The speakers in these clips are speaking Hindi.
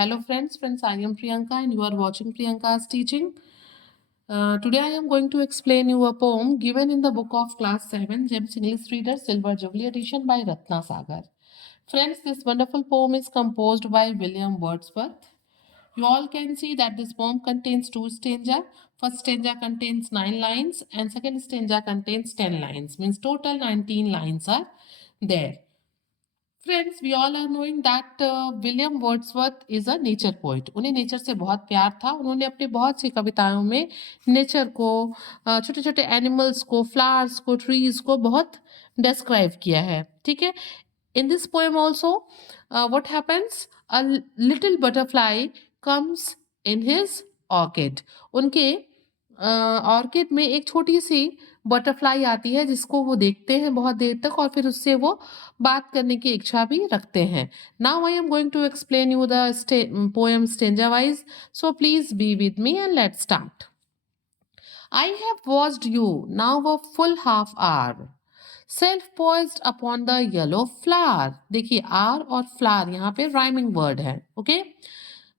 Hello friends, I am Priyanka and you are watching Priyanka's teaching. Today I am going to explain you a poem given in the book of class 7, James English Reader Silver Jubilee edition by Ratna Sagar. Friends, this wonderful poem is composed by William Wordsworth. You all can see that this poem contains two stanza. First stanza contains 9 lines and second stanza contains 10 lines. Means total 19 lines are there. Friends we all are knowing that William Wordsworth is a nature poet. उन्हें नेचर से बहुत प्यार था। उन्होंने अपनी बहुत सी कविताओं में नेचर को, छोटे छोटे एनिमल्स को, फ्लावर्स को, ट्रीज को बहुत डिस्क्राइब किया है। ठीक है। In this poem also what happens, a little butterfly comes in his orchid. उनके ऑर्किड में एक छोटी सी बटरफ्लाई आती है जिसको वो देखते हैं बहुत देर तक और फिर उससे वो बात करने की इच्छा भी रखते हैं। Now I am going to explain you the poem stanza wise, so please be with me and let's start. I have watched you now a full half hour, self poised upon the yellow flower। देखिए आर और फ्लावर यहाँ पे राइमिंग वर्ड है। ओके,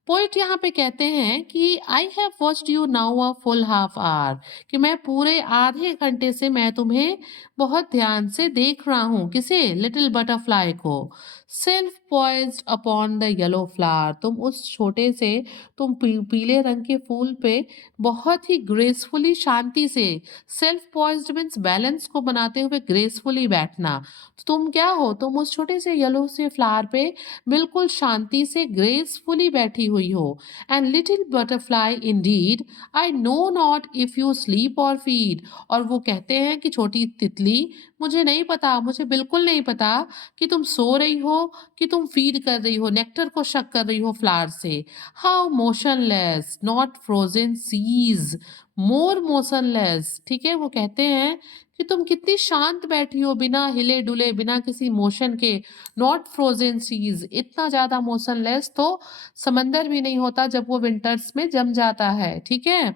पोइट यहाँ पे कहते हैं कि I have watched you now a full half hour, कि मैं पूरे आधे घंटे से मैं तुम्हें बहुत ध्यान से देख रहा हूँ। किसे? लिटिल बटरफ्लाई को। Self poised upon the yellow flower, तुम उस छोटे से, तुम पीले रंग के फूल पे बहुत ही ग्रेसफुली, शांति से, सेल्फ पॉइज्ड मीन्स बैलेंस को बनाते हुए ग्रेसफुली बैठना। तो तुम क्या हो? तुम उस छोटे से येलो से फ्लावर पे बिल्कुल शांति से ग्रेसफुली बैठी हुई हो। And little butterfly Indeed, I know not if you sleep और फीड। और वो कहते हैं कि छोटी तितली, मुझे नहीं पता, मुझे बिल्कुल नहीं पता कि तुम सो रही हो कि तुम फीड कर रही हो, नेक्टर को शक कर रही हो फ्लावर से। How motionless, not frozen seas, more motionless. ठीक है, वो कहते हैं कि तुम कितनी शांत बैठी हो, बिना हिले डुले, बिना किसी मोशन के। नॉट फ्रोजन सीज, इतना ज्यादा मोशनलेस तो समंदर भी नहीं होता जब वो विंटर्स में जम जाता है। ठीक है,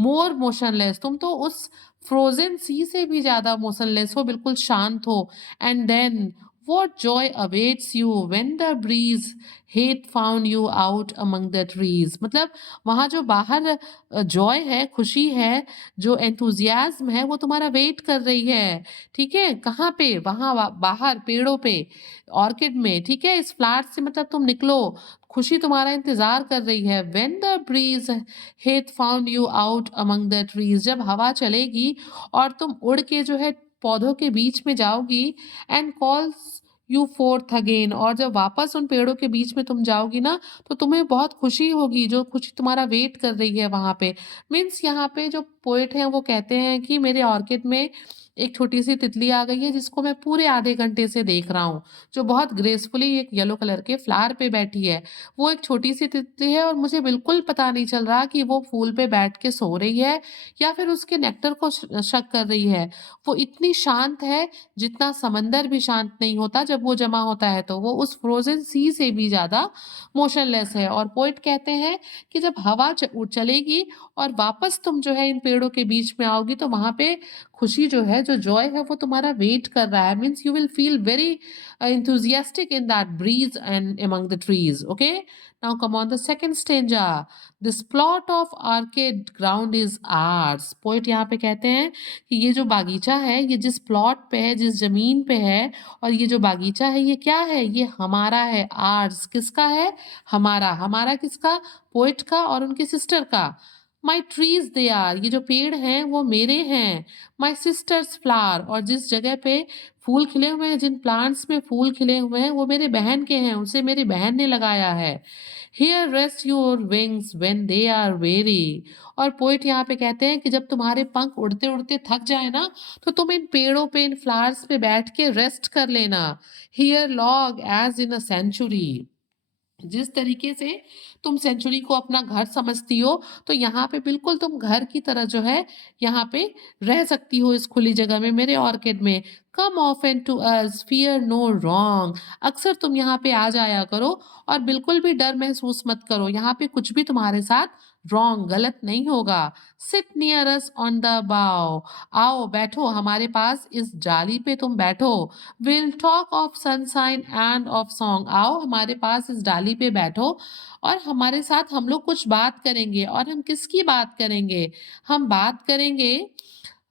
मोर मोशनलेस, तुम तो उस फ्रोजन सी से भी ज्यादा मोशनलेस हो, बिल्कुल शांत हो। And then what joy awaits you when the breeze hath found you out among the trees। मतलब वहां जो बाहर जॉय है, खुशी है, जो एंथुजियाज्म है, वो तुम्हारा वेट कर रही है। ठीक है, कहाँ पे? वहां बाहर पेड़ों पे, ऑर्किड में। ठीक है, इस फ्लावर से मतलब तुम निकलो, खुशी तुम्हारा इंतजार कर रही है। When the breeze Heath found you out among the trees, जब हवा चलेगी और तुम उड़ के जो है पौधों के बीच में जाओगी। And calls you fourth again, और जब वापस उन पेड़ों के बीच में तुम जाओगी ना, तो तुम्हें बहुत खुशी होगी, जो खुशी तुम्हारा वेट कर रही है वहां पे। मीन्स यहाँ पे जो पोएट हैं वो कहते हैं कि मेरे ऑर्किड में एक छोटी सी तितली आ गई है जिसको मैं पूरे आधे घंटे से देख रहा हूँ, जो बहुत ग्रेसफुली एक येलो कलर के फ्लावर पे बैठी है। वो एक छोटी सी तितली है और मुझे बिल्कुल पता नहीं चल रहा कि वो फूल पे बैठ के सो रही है या फिर उसके नेक्टर को शक कर रही है। वो इतनी शांत है जितना समंदर भी शांत नहीं होता जब वो जमा होता है, तो वो उस फ्रोजन सी से भी ज्यादा मोशनलेस है। और पोइट कहते हैं कि जब हवा चलेगी और वापस तुम जो है इन पेड़ों के बीच में आओगी, तो वहां पे खुशी जो है, जो जॉय है, वो तुम्हारा वेट कर रहा है। Means you will feel very enthusiastic in that breeze and among the trees। Okay, now come on the second stanza। this plot of arcade ground is ours। Poet यहाँ पे कहते हैं कि ये जो बागीचा है, ये जिस प्लॉट पे है, जिस जमीन पे है, और ये जो बागीचा है, ये क्या है? ये हमारा है। आर्स किसका है? हमारा। हमारा किसका? पोइट का और उनके सिस्टर का। माई ट्रीज दे आर, ये जो पेड़ हैं वो मेरे हैं। माई सिस्टर्स फ्लावर, और जिस जगह पे फूल खिले हुए हैं, जिन प्लांट्स में फूल खिले हुए हैं, वो मेरे बहन के हैं, उसे मेरी बहन ने लगाया है। Here rest your wings when they are weary. और पोइट यहाँ पे कहते हैं कि जब तुम्हारे पंख उड़ते उड़ते थक जाए ना, तो तुम इन पेड़ों पे, इन फ्लावर्स पे बैठ के रेस्ट कर लेना। हियर लॉग एज इन अ सेंचुरी, जिस तरीके से तुम सेंचुरी को अपना घर समझती हो, तो यहाँ पे बिल्कुल तुम घर की तरह जो है यहाँ पे रह सकती हो इस खुली जगह में, मेरे ऑर्किड में। come often to us, fear no wrong. अक्सर तुम यहाँ पे आ जाया करो और बिल्कुल भी डर महसूस मत करो, यहाँ पे कुछ भी तुम्हारे साथ रॉन्ग गलत नहीं होगा। Sit near us on the bow. आओ बैठो हमारे पास इस जाली पे तुम बैठो। We'll talk of sunshine and of song. आओ हमारे पास इस डाली पे बैठो और हमारे साथ हम लोग कुछ बात करेंगे। और हम किसकी बात करेंगे? हम बात करेंगे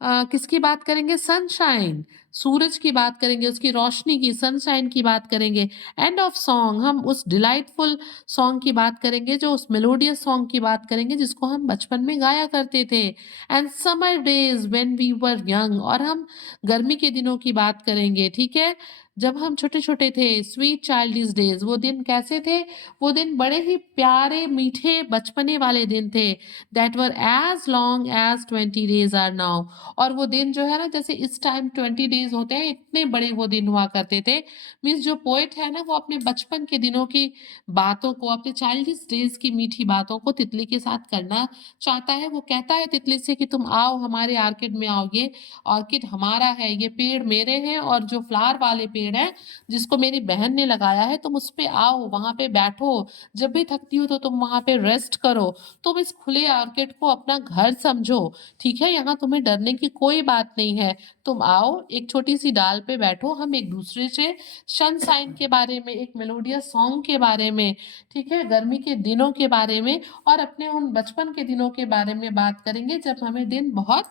किसकी बात करेंगे? सनशाइन, सूरज की बात करेंगे, उसकी रोशनी की, सनशाइन की बात करेंगे। एंड ऑफ सॉन्ग, हम उस डिलाइटफुल सॉन्ग की बात करेंगे, जो उस मेलोडियस सॉन्ग की बात करेंगे जिसको हम बचपन में गाया करते थे। And summer days when we were young, और हम गर्मी के दिनों की बात करेंगे, ठीक है? जब हम छोटे-छोटे थे, स्वीट चाइल्डिश डेज, वो दिन कैसे थे? वो दिन बड़े ही प्यारे, मीठे, बचपने वाले दिन थे। That were as long as 20 days are now. और वो दिन जो है ना, जैसे इस टाइम 20 डेज़ होते हैं, इतने बड़े वो दिन हुआ करते थे। मीन्स जो पोएट है ना, वो अपने बचपन के दिनों की बातों को, अपने चाइल्डिश डेज़ की मीठी बातों को तितली के साथ करना चाहता है। वो कहता है तितली से कि तुम आओ हमारे आर्किड में आओ, ये ऑर्किड हमारा है, ये पेड़ मेरे हैं, और जो फ्लावर वाले पेड़ हैं, जिसको मेरी बहन ने लगाया है, तुम उस पे आओ, वहाँ पे बैठो। जब भी थकती हो तो तुम वहाँ पे रेस्ट करो। तुम इस खुले ऑर्किड को अपना घर समझो, ठीक है? यहाँ तुम्हें डरने की कोई बात नहीं है। तुम आओ, एक छोटी-सी डाल पे बैठो, हम एक-दूसरे से सनशाइन के बारे में, एक मेलोडियस सॉन्ग के बारे में, ठीक है? गर्मी के दिनों के बारे में और अपने उन बचपन के दिनों के बारे में बात करेंगे, जब हमें दिन बहुत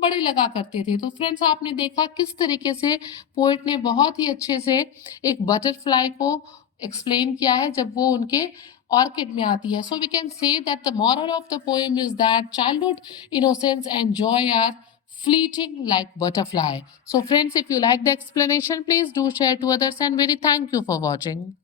बड़े लगा करते थे। तो फ्रेंड्स, आपने देखा किस तरीके से पोएट ने बहुत ही अच्छे से एक बटरफ्लाई को एक्सप्लेन किया है जब वो उनके ऑर्किड में आती है। So we can say that the moral of the poem is that childhood innocence and joy are fleeting like butterfly. So friends, if you like the explanation, please do share to others, and very thank you for watching.